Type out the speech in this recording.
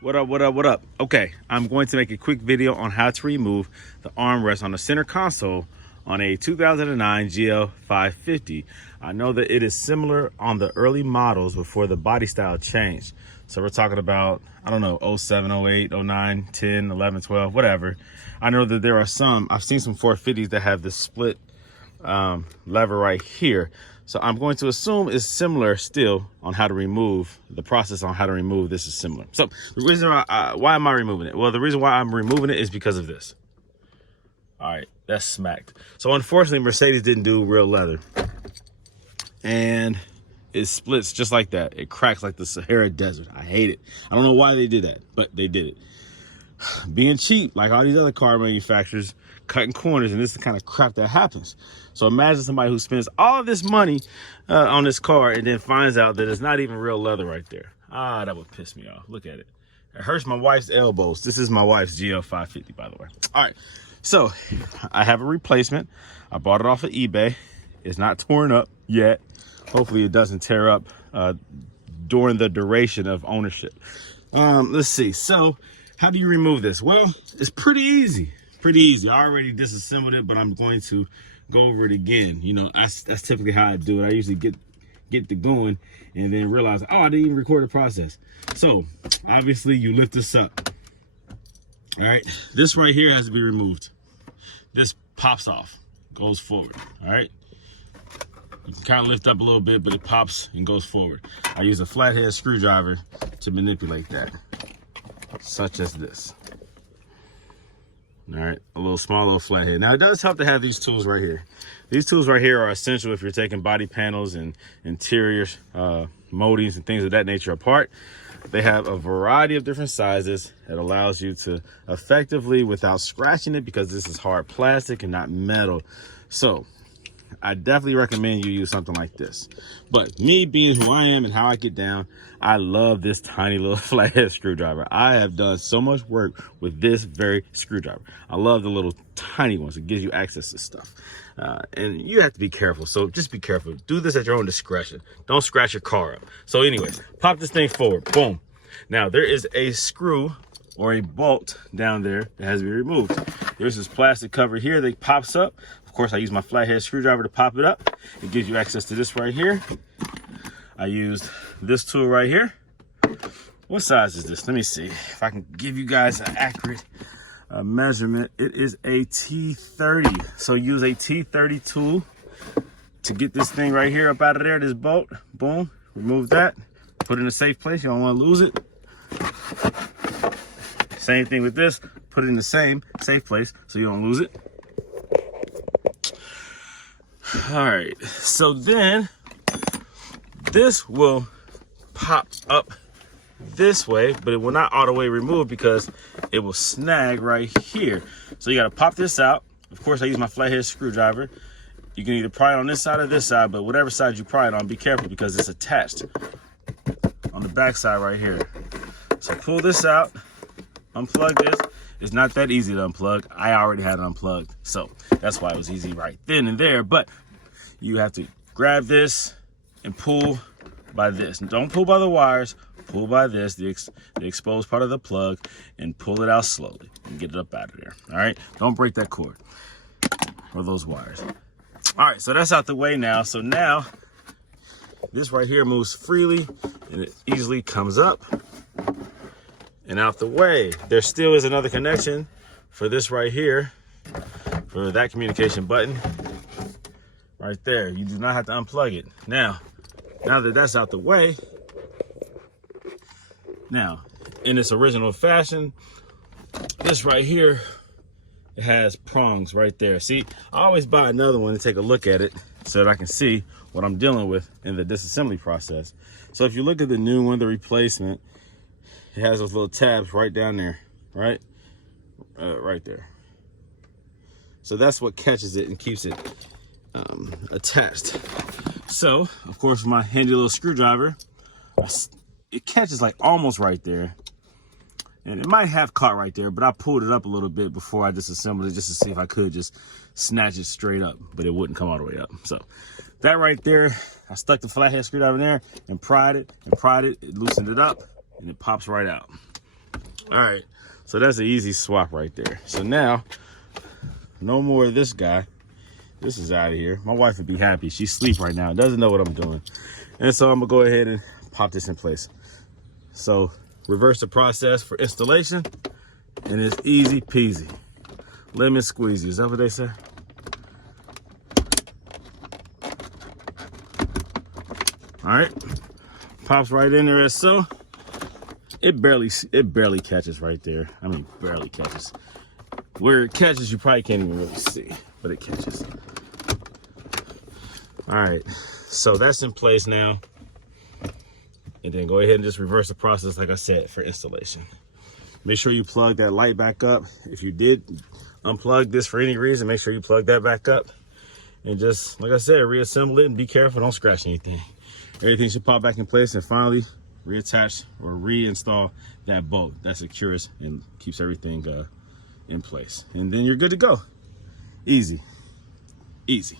What up, what up, what up? Okay, I'm going to make a quick video on how to remove the armrest on the center console on a 2009 GL550. I know that it is similar on the early models before the body style changed. So we're talking about, I don't know, 07, 08, 09, 10, 11, 12, whatever. I know that there are some, I've seen some 450s that have this split lever right here. So I'm going to assume it's similar still on how to remove, the process on how to remove this is similar. So the reason why am I removing it? Well, the reason why I'm removing it is because of this. All right, that's smacked. So unfortunately, Mercedes didn't do real leather. And it splits just like that. It cracks like the Sahara Desert. I hate it. I don't know why they did that, but they did it. Being cheap, like all these other car manufacturers, cutting corners, and this is the kind of crap that happens. So imagine somebody who spends all this money on this car and then finds out that it's not even real leather right there. Ah, that would piss me off. Look at it. It hurts my wife's elbows. This is my wife's GL550, by the way. All right, so I have a replacement. I bought it off of eBay. It's not torn up yet. Hopefully it doesn't tear up during the duration of ownership. Let's see. So how do you remove this? Well, it's pretty easy. Pretty easy. I already disassembled it, but I'm going to go over it again. You know, that's typically how I do it. I usually get the going and then realize, oh, I didn't even record the process. So obviously you lift this up. All right, this right here has to be removed. This pops off, goes forward. All right, you can kind of lift up a little bit, but it pops and goes forward. I use a flathead screwdriver to manipulate that, such as this. All right, a little small little flathead. Now it does help to have these tools right here. These tools right here are essential if you're taking body panels and interior moldings and things of that nature apart. They have a variety of different sizes. It allows you to effectively, without scratching it, because this is hard plastic and not metal. So I definitely recommend you use something like this. But me being who I am and how I get down, I love this tiny little flathead screwdriver. I have done so much work with this very screwdriver. I love the little tiny ones. It gives you access to stuff. And you have to be careful. So just be careful. Do this at your own discretion. Don't scratch your car up. So anyways, pop this thing forward. Boom. Now there is a screw or a bolt down there that has to be removed. There's this plastic cover here that pops up. Of course, I use my flathead screwdriver to pop it up. It gives you access to this right here. I used this tool right here. What size is this? Let me see if I can give you guys an accurate measurement. It is a T30. So use a T30 tool to get this thing right here up out of there, this bolt. Boom, remove that. Put it in a safe place. You don't want to lose it. Same thing with this. Put it in the same safe place so you don't lose it. All right, so then this will pop up this way, but it will not all the way remove because it will snag right here. So you got to pop this out. Of course, I use my flathead screwdriver. You can either pry it on this side or this side, but whatever side you pry it on, be careful because it's attached on the back side right here. So pull this out, unplug this. It's not that easy to unplug. I already had it unplugged, so that's why it was easy right then and there. But you have to grab this and pull by this. Don't pull by the wires. Pull by this, the exposed part of the plug, and pull it out slowly and get it up out of there. All right, don't break that cord or those wires. All right, so that's out the way now. So now this right here moves freely and it easily comes up and out the way. There still is another connection for this right here, for that communication button right there. You do not have to unplug it. Now that that's out the way, now in its original fashion, this right here, it has prongs right there. See, I always buy another one to take a look at it so that I can see what I'm dealing with in the disassembly process. So if you look at the new one, the replacement, it has those little tabs right down there, right? Right there. So that's what catches it and keeps it attached. So, of course, my handy little screwdriver, it catches like almost right there. And it might have caught right there, but I pulled it up a little bit before I disassembled it just to see if I could just snatch it straight up, but it wouldn't come all the way up. So that right there, I stuck the flathead screwdriver in there and pried it, it loosened it up, and it pops right out. All right, so that's an easy swap right there. So now, no more of this guy. This is out of here. My wife would be happy. She's asleep right now, doesn't know what I'm doing. And so I'm gonna go ahead and pop this in place. So reverse the process for installation, and it's easy peasy. Lemon squeezy, is that what they say? All right, pops right in there as so. It barely catches right there. I mean, barely catches. Where it catches, you probably can't even really see, but it catches. All right, so that's in place now. And then go ahead and just reverse the process, like I said, for installation. Make sure you plug that light back up. If you did unplug this for any reason, make sure you plug that back up. And just, like I said, reassemble it and be careful, don't scratch anything. Everything should pop back in place, and finally reattach or reinstall that bolt. That secures and keeps everything in place. And then you're good to go. Easy, easy.